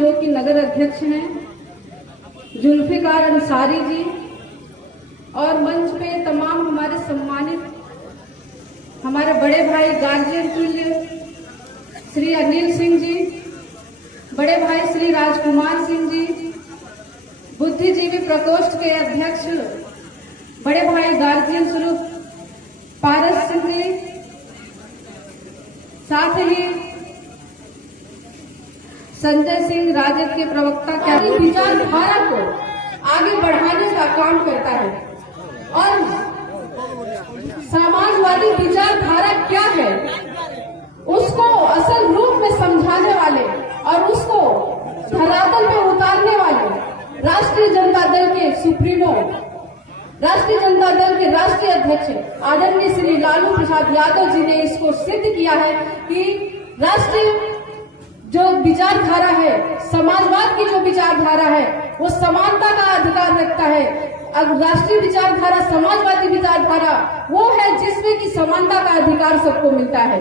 जो कि नगर अध्यक्ष हैं, जुल्फिकार अंसारी जी, और मंच पे तमाम हमारे सम्मानित हमारे बड़े भाई गार्जियन तुल्य श्री अनिल सिंह जी, बड़े भाई श्री राजकुमार सिंह जी, बुद्धिजीवी प्रकोष्ठ के अध्यक्ष बड़े भाई गार्जियन स्वरूप पारस सिंह जी, साथ ही संजय सिंह राजद के प्रवक्ता क्या विचारधारा को आगे बढ़ाने का काम करता है और समाजवादी विचारधारा क्या है उसको असल रूप में समझाने वाले और उसको धरातल में उतारने वाले राष्ट्रीय जनता दल के सुप्रीमो, राष्ट्रीय जनता दल के राष्ट्रीय अध्यक्ष आदरणीय श्री लालू प्रसाद यादव जी ने इसको सिद्ध किया है कि राष्ट्रीय जो विचारधारा है, समाजवाद की जो विचारधारा है, वो समानता का अधिकार रखता है। अब राष्ट्रीय विचारधारा, समाजवादी विचारधारा वो है जिसमें कि समानता का अधिकार सबको मिलता है।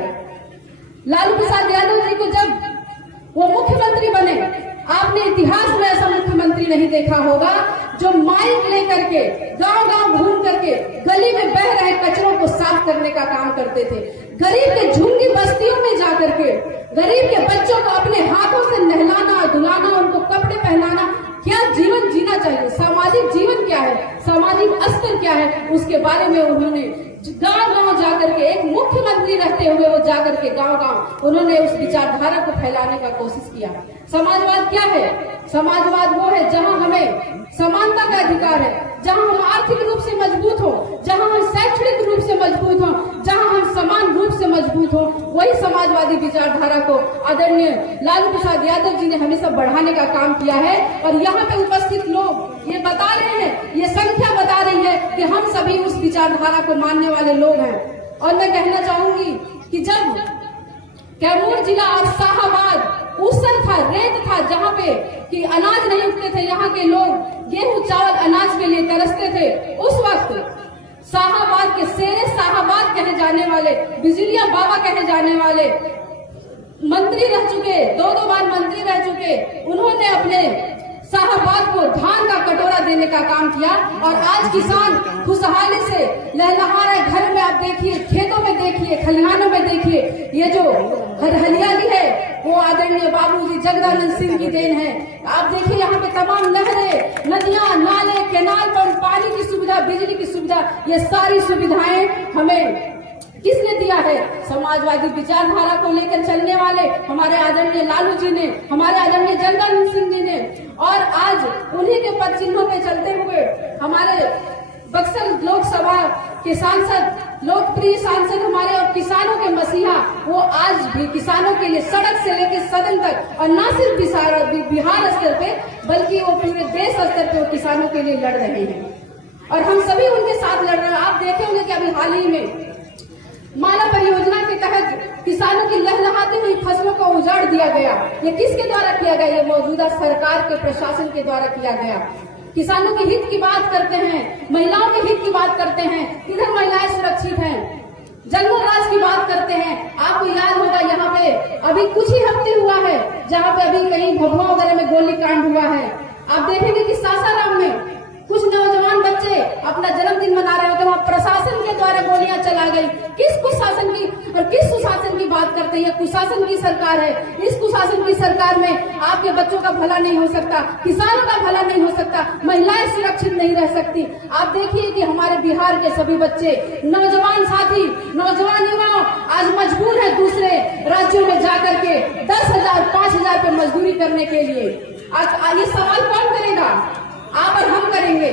लालू प्रसाद यादव जी को जब वो मुख्यमंत्री बने, आपने इतिहास में ऐसा मुख्यमंत्री नहीं देखा होगा जो माइक लेकर के गांव-गांव घूम करके गली में बह रहे कचरों को साफ करने का काम करते थे। गरीब के झुंगी बस्तियों में जाकर के गरीब के बच्चों को अपने हाथों से नहलाना, धुलाना, उनको कपड़े पहनाना, क्या जीवन जीना चाहिए, सामाजिक जीवन क्या है, सामाजिक स्तर क्या है, उसके बारे में उन्होंने गांव-गांव जाकर के एक मुख्यमंत्री रहते हुए वो जाकर के गांव-गांव उन्होंने उस विचारधारा को फैलाने का कोशिश किया। समाजवाद क्या है? समाजवाद वो है जहां हमें समानता का अधिकार है, जहां हम आर्थिक रूप से मजबूत हो, जहां हम शैक्षणिक रूप से मजबूत हो, जहां हम समान रूप से मजबूत हो, वही समाजवादी विचारधारा को आदरणीय लालू प्रसाद यादव जी ने हमेशा बढ़ाने का काम किया है। और यहाँ पे उपस्थित लोग ये बता रहे हैं, ये संख्या बता रही है कि हम सभी उस विचारधारा को मानने वाले लोग हैं। और मैं कहना चाहूंगी कि जब कैमूर जिला और शाहाबाद ऊसर था, रेत था, जहाँ पे कि अनाज नहीं उगते थे, यहाँ के लोग गेहूं चावल अनाज के लिए तरसते थे, उस वक्त शाहाबाद के शेरे शाहाबाद कहे जाने वाले, बिजलिया बाबा कहे जाने वाले मंत्री रह चुके, दो बार मंत्री रह चुके, उन्होंने अपने शाहाबाद को धान का कटोरा देने का काम किया। और आज किसान खुशहाली से लहलहा रहे। घर में आप देखिए, खेतों में देखिए, खलिहानों में देखिए, ये जो हरियाली है वो आदरणीय बाबूजी जगदानंद सिंह की देन है। आप देखिए यहाँ पे तमाम नहरें, नदियां, नाले, कैनाल पर पानी की सुविधा, बिजली की सुविधा, ये सारी सुविधाएं हमें किसने दिया है? समाजवादी विचारधारा को लेकर चलने वाले हमारे आदरणीय लालू जी ने, हमारे आदरणीय जगदानंद सिंह जी ने। और आज उन्हीं के पद चिन्हों पे चलते हुए हमारे बक्सर लोकसभा के सांसद, लोकप्रिय सांसद हमारे और किसानों के मसीहा, वो आज भी किसानों के लिए सड़क से लेकर सदन तक, और न सिर्फ बिहार स्तर पे बल्कि वो पूरे देश स्तर पे वो किसानों के लिए लड़ रहे हैं और हम सभी उनके साथ लड़ रहे हैं। आप देखे होंगे कि अभी हाल ही में माला परियोजना के तहत किसानों की लहलहाती हुई फसलों को उजाड़ दिया गया। ये किसके द्वारा किया गया? ये मौजूदा सरकार के प्रशासन के द्वारा किया गया। किसानों के हित की बात करते हैं, महिलाओं के हित की बात करते हैं, किधर महिलाएं सुरक्षित हैं, जंगल राज की बात करते हैं। आपको याद होगा यहाँ पे अभी कुछ ही हफ्ते हुआ है जहाँ पे अभी कहीं भभुआ वगैरह में गोलीकांड हुआ है। आप देखेंगे कि सासाराम में कुछ नौजवान बच्चे अपना जन्मदिन मना रहे होते, वहाँ प्रशासन के द्वारा गोलियां चला गई। किस कुशासन की और किस सुशासन की बात करते हैं? कुशासन की सरकार है। इस कुशासन की सरकार में आपके बच्चों का भला नहीं हो सकता, किसानों का भला नहीं हो सकता, महिलाएं सुरक्षित नहीं रह सकती। आप देखिए कि हमारे बिहार के सभी बच्चे, नौजवान साथी, नौजवान युवा आज मजबूर है दूसरे राज्यों में जाकर के 10,000 5,000 पे मजदूरी करने के लिए। आज ये सवाल कौन करेगा? आप और हम करेंगे।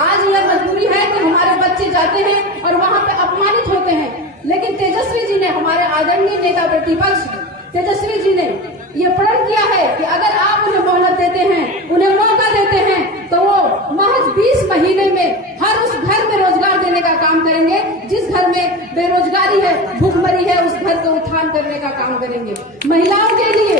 आज यह मजबूरी है कि हमारे बच्चे जाते हैं और वहां पे अपमानित होते हैं। लेकिन तेजस्वी जी ने, हमारे आदरणीय नेता प्रतिपक्ष तेजस्वी जी ने ये प्रण किया है कि अगर आप उन्हें मोहलत देते हैं, उन्हें मौका देते हैं, तो वो महज 20 महीने में हर उस घर में रोजगार देने का काम करेंगे। जिस घर में बेरोजगारी है, भूखमरी है, उस घर को उत्थान करने का काम करेंगे। महिलाओं के लिए,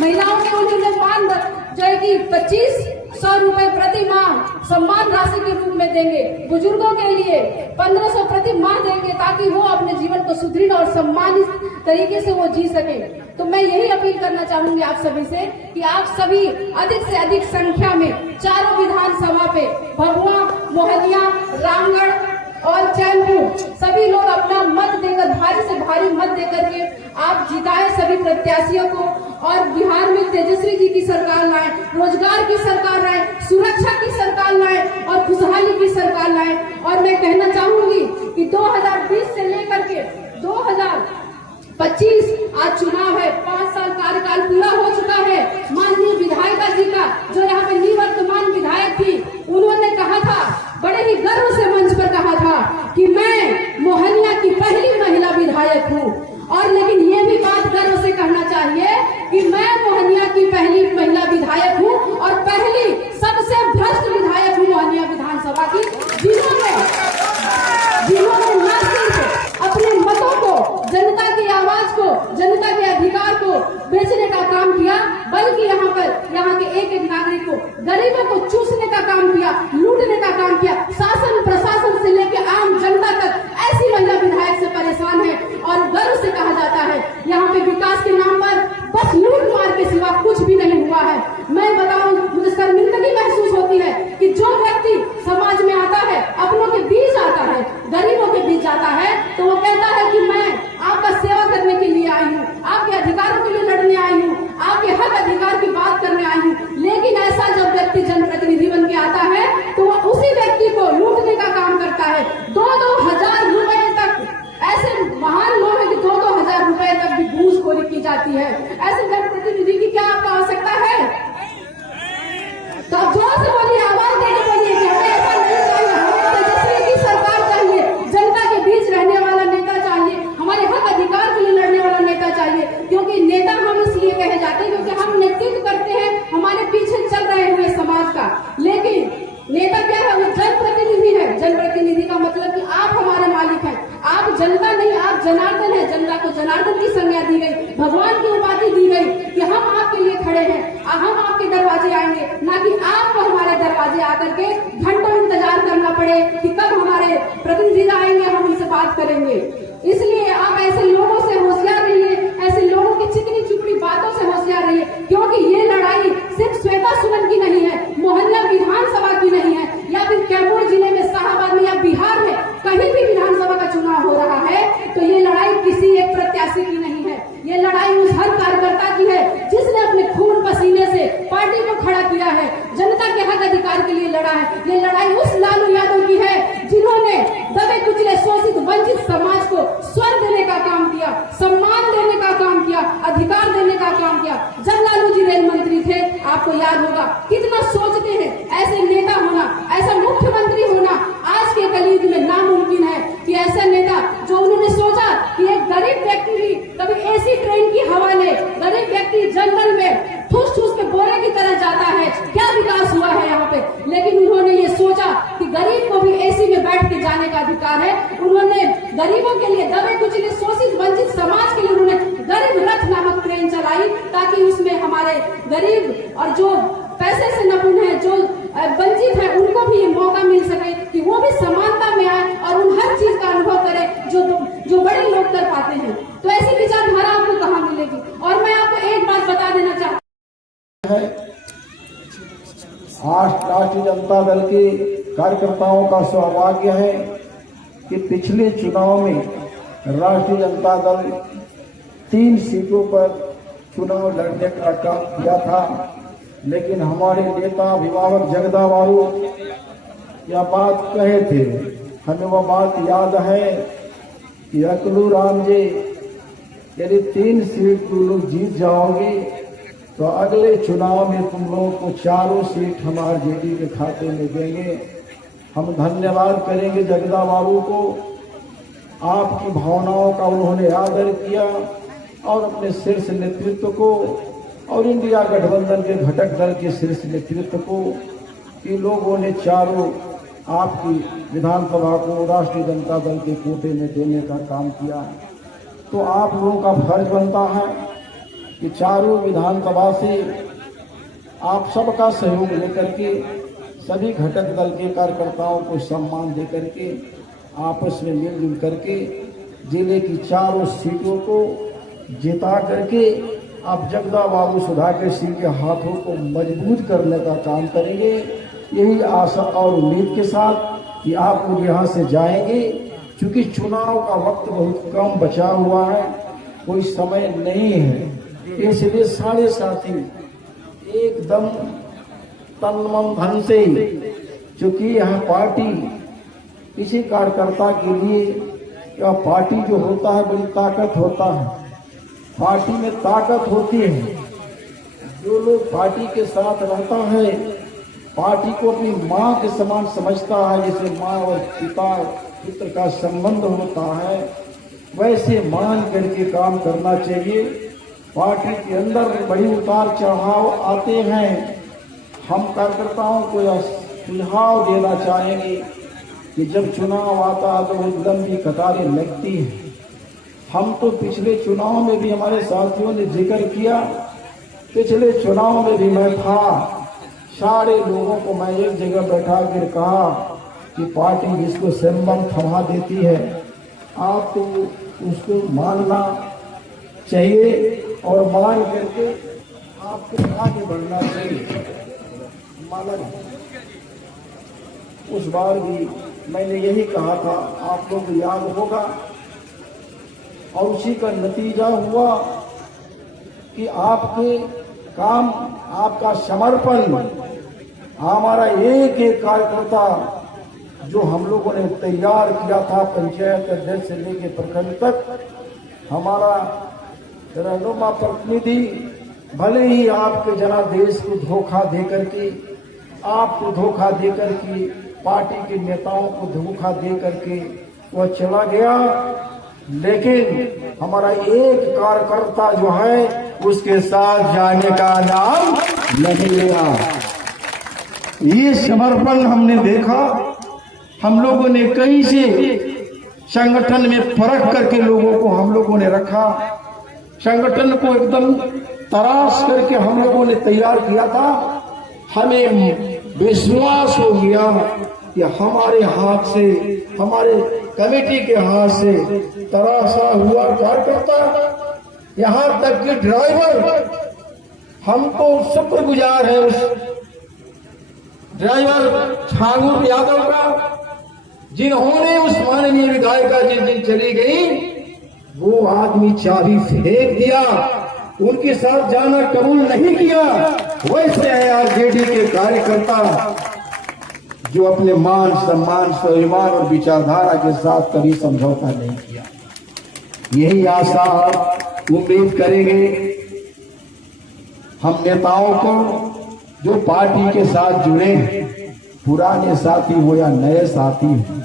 महिलाओं के उन्होंने मान जो है कि 25 100 रुपए प्रति माह सम्मान राशि के रूप में देंगे। बुजुर्गों के लिए 1500 प्रति माह देंगे ताकि वो अपने जीवन को सुदृढ़ और सम्मानित तरीके से वो जी सके। तो मैं यही अपील करना चाहूंगी आप सभी से कि आप सभी अधिक से अधिक संख्या में चारों विधानसभा पे भभुआ, मोहनिया, रामगढ़ और चैनपुर सभी लोग अपना मत देकर, भारी से भारी मत देकर के आप जिताएं सभी प्रत्याशियों को और बिहार में तेजस्वी जी की सरकार लाएं, रोजगार की सरकार लाएं, सुरक्षा की सरकार लाएं और खुशहाली की सरकार लाएं। और मैं कहना चाहूंगी कि 2020 से लेकर के 2025 आज चुनाव है, 5 साल कार्यकाल पूरा हो चुका है। माननीय विधायिका जी का, जो यहाँ पे निवर्तमान विधायक थी, उन्होंने कहा था, बड़े ही गर्व से मंच पर कहा था कि मैं मोहनिया की पहली महिला विधायक हूँ। और लेकिन ये भी बात गर्व से कहना चाहिए कि मैं मोहनिया की पहली महिला विधायक हूँ और पहली सबसे भ्रष्ट विधायक हूँ मोहनिया विधानसभा की, जिन्होंने न सिर्फ अपने मतों को, जनता की आवाज को, जनता के अधिकार को बेचने का काम किया, बल्कि यहाँ के एक एक नागरिक को, गरीबों को चूसने का काम किया, लूटने का काम किया। शासन प्रशासन से लेकर आम जनता तक ऐसी महिला विधायक से परेशान है। और गर्व से कहा जाता है यहाँ पे विकास के नाम पर बस लूट मार के सिवा कुछ भी नहीं हुआ है। मैं बताऊं, मुझे शर्मिंदगी महसूस होती है कि जो व्यक्ति समाज में आता है, अपनों के बीच आता है, गरीबों के बीच आता है, तो वो कहता है कि मैं आपका सेवा करने के लिए आई हूँ, आपके अधिकारों के लिए लड़ने आई हूँ, आपके हक अधिकार की बात करने आई हूँ। लेकिन ऐसा जब व्यक्ति जनप्रतिनिधि बन के आता है तो वो उसी व्यक्ति को लूटने का काम करता है। 2-2 हजार रुपए तक, ऐसे महान लोग हैं कि 2-2 हजार रुपए तक भी घूसखोरी की जाती है। ऐसे जनप्रतिनिधि की क्या आपको आवश्यकता है? तो आप जोर से बोलिए, आवाज देकर बोलिए कि हमें ऐसा नहीं चाहिए, हमें तेजस्वी की सरकार चाहिए, जनता के बीच रहने वाला नेता चाहिए, हमारे हक अधिकार के लिए लड़ने वाला नेता चाहिए। क्योंकि नेता हम इसलिए कहे जाते हैं क्योंकि हम नेतृत्व करते हैं हमारे पीछे चल रहे हुए समाज का। लेकिन नेता क्या है? वो जनप्रतिनिधि है। जनप्रतिनिधि का मतलब कि आप हमारे मालिक हैं, आप जनता नहीं, आप जनार्दन है। जनता को जनार्दन की संज्ञा दी गई, भगवान की उपाधि दी गई कि हम आपके लिए खड़े हैं, हम आपके दरवाजे आएंगे, ना कि आपको हमारे दरवाजे आकर के घंटों इंतजार करना पड़े कि कब हमारे प्रतिनिधि आएंगे, हम उनसे बात करेंगे। इसलिए आप ऐसे लोगों से होशियार रहिए, ऐसे लोगों की चिकनी चुपड़ी बातों से होशियार रहिए, क्योंकि ये लड़ाई सिर्फ श्वेता सुमन की नहीं है, मोहनिया विधानसभा की नहीं है, या फिर कैमूर जिले में, शाहबाद में या बिहार में कहीं भी विधानसभा का चुनाव हो रहा है तो ये लड़ाई किसी एक प्रत्याशी की नहीं है। ये लड़ाई उस हर कार्यकर्ता की है जिसने अपने खून पसीने से पार्टी को खड़ा किया है, जनता के हक अधिकार के लिए लड़ा है। ये लड़ाई उस लालू यादव की है जिन्होंने दबे कुचले, शोषित, वंचित समाज को स्वर देने का काम किया, सम्मान देने का काम किया, अधिकार देने का काम किया। जब लालू जी रेल मंत्री थे, आपको याद होगा कितना सोचते हैं, ऐसे नेता होना, ऐसा मुख्यमंत्री होना आज के कलयुग में नामुमकिन है कि ऐसा नेता जो उन्होंने सोचा कि एक गरीब व्यक्ति भी कभी एसी ट्रेन की हवा ले, गरीब व्यक्ति जंगल में ठूस ठूस के बोरे की तरह जाता है, क्या विकास हुआ है यहाँ पे। लेकिन उन्होंने ये सोचा कि गरीब को भी एसी में बैठ के जाने का अधिकार है। उन्होंने गरीबों के लिए, दबे कुचले, शोषित, वंचित समाज के लिए उन्होंने गरीब रथ नामक ट्रेन चलाई, ताकि उसमें हमारे गरीब और जो पैसे से नपुन है, जो वंचित है, उनको भी ये मौका मिल सके कि वो भी समानता में आए और उन हर चीज का अनुभव करें जो बड़े लोग कर पाते हैं। तो ऐसी विचारधारा आपको कहाँ मिलेगी? और मैं आपको एक बात बता देना चाहता हूँ, आज राष्ट्रीय जनता दल के कार्यकर्ताओं का सौभाग्य है कि पिछले चुनाव में राष्ट्रीय जनता दल 3 सीटों पर चुनाव लड़ने का काम किया था। लेकिन हमारे नेता अभिभावक जगदा बाबू यह बात कहे थे, हमें वह बात याद है कि अकलू राम जी, यदि 3 सीट तुम लोग जीत जाओगे तो अगले चुनाव में तुम लोगों को 4 सीट हमारे जेडी के खाते में देंगे। हम धन्यवाद करेंगे जगदा बाबू को, आपकी भावनाओं का उन्होंने आदर किया और अपने शीर्ष नेतृत्व को और इंडिया गठबंधन के घटक दल के शीर्ष नेतृत्व को, इन लोगों ने चारों आपकी विधानसभा को राष्ट्रीय जनता दल के कोटे में देने का काम किया। तो आप लोगों का फर्ज बनता है कि चारों विधानसभा से आप सबका सहयोग लेकर के सभी घटक दल के कार्यकर्ताओं को सम्मान दे करके आपस में मिलजुल करके जिले की चारों सीटों को जिता करके आप जगदा बाबू सुधाकर सिंह के हाथों को मजबूत करने का काम करेंगे। यही आशा और उम्मीद के साथ कि आप लोग यहाँ से जाएंगे, क्योंकि चुनाव का वक्त बहुत कम बचा हुआ है, कोई समय नहीं है। इसलिए सारे साथी एकदम तन मन धन से, क्योंकि यह पार्टी किसी कार्यकर्ता के लिए या पार्टी जो होता है बड़ी ताकत होता है, पार्टी में ताकत होती है। जो लोग पार्टी के साथ रहता है, पार्टी को अपनी माँ के समान समझता है, जैसे माँ और पिता पुत्र का संबंध होता है, वैसे मान करके काम करना चाहिए। पार्टी के अंदर बड़ी उतार चढ़ाव आते हैं, हम कार्यकर्ताओं को यह सुझाव देना चाहेंगे कि जब चुनाव आता है तो बहुत लंबी कतारें लगती हैं। हम तो पिछले चुनाव में भी हमारे साथियों ने जिक्र किया, पिछले चुनाव में भी मैं था, सारे लोगों को मैं एक जगह बैठा कर कहा कि पार्टी जिसको संबंध थमा देती है आपको उसको मानना चाहिए और मान करके आपको आगे बढ़ना चाहिए। माना उस बार भी मैंने यही कहा था, आप लोग को याद होगा, और उसी का नतीजा हुआ कि आपके काम, आपका समर्पण, हमारा एक एक कार्यकर्ता जो हम लोगों ने तैयार किया था, पंचायत अध्यक्ष से लेकर प्रखंड तक, हमारा रहनुमा प्रतिनिधि भले ही आपके जनादेश को धोखा देकर के, आपको धोखा देकर के, पार्टी के नेताओं को धोखा दे करके वह चला गया, लेकिन हमारा एक कार्यकर्ता जो है उसके साथ जाने का नाम नहीं लिया। ये समर्पण हमने देखा। हम लोगों ने कहीं से संगठन में फर्क करके लोगों को हम लोगों ने रखा, संगठन को एकदम तराश करके हम लोगों ने तैयार किया था। हमें विश्वास हो गया कि हमारे हाथ से, हमारे कमेटी के हाथ से तराशा हुआ कार्यकर्ता, यहाँ तक कि ड्राइवर, हम तो शुक्रगुजार हैं उस ड्राइवर छांगू यादव का, जिन्होंने उस माननीय विधायिका जिस दिन चली गई वो आदमी चाबी फेंक दिया, उनके साथ जाना कबूल नहीं किया। वैसे है आरजेडी के कार्यकर्ता जो अपने मान सम्मान स्वाभिमान और विचारधारा के साथ कभी समझौता नहीं किया। यही आशा उम्मीद करेंगे हम नेताओं को जो पार्टी के साथ जुड़े हैं, पुराने साथी हो या नए साथी हो,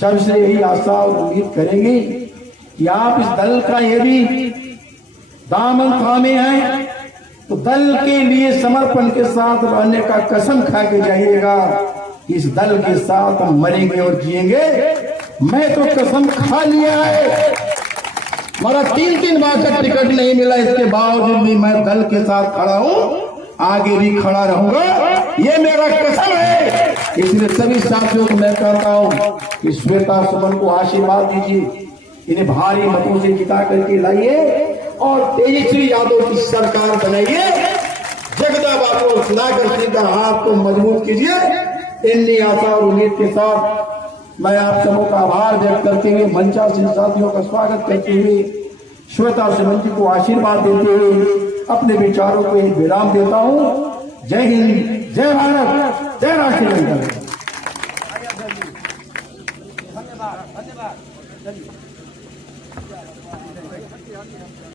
सबसे यही आशा और उम्मीद करेंगे कि आप इस दल का यदि दामन थामे हैं तो दल के लिए समर्पण के साथ रहने का कसम खा के जाइएगा। इस दल के साथ हम मरेंगे और जिएंगे। मैं तो कसम खा लिया है, मेरा 3 बार का टिकट नहीं मिला, इसके बावजूद भी मैं दल के साथ खड़ा हूँ, आगे भी खड़ा रहूंगा, ये मेरा कसम है। इसलिए सभी साथियों को मैं कहता हूँ कि श्वेता सुमन को आशीर्वाद दीजिए, इन्हें भारी मतों से जिता करके लाइए और तेजस्वी यादव की सरकार बनाइए। जगदा बाबू सुधाकर सिंह का हाथ को मजबूत कीजिए। इन्हीं आशा और उम्मीद के साथ मैं आप सबों का आभार व्यक्त करते हुए मंचासीन साथियों का स्वागत करते हुए श्वेता सुमन जी को आशीर्वाद देते हुए अपने विचारों को एक विराम देता हूँ। जय हिंद, जय भारत, जय राष्ट्रीय जनता दल।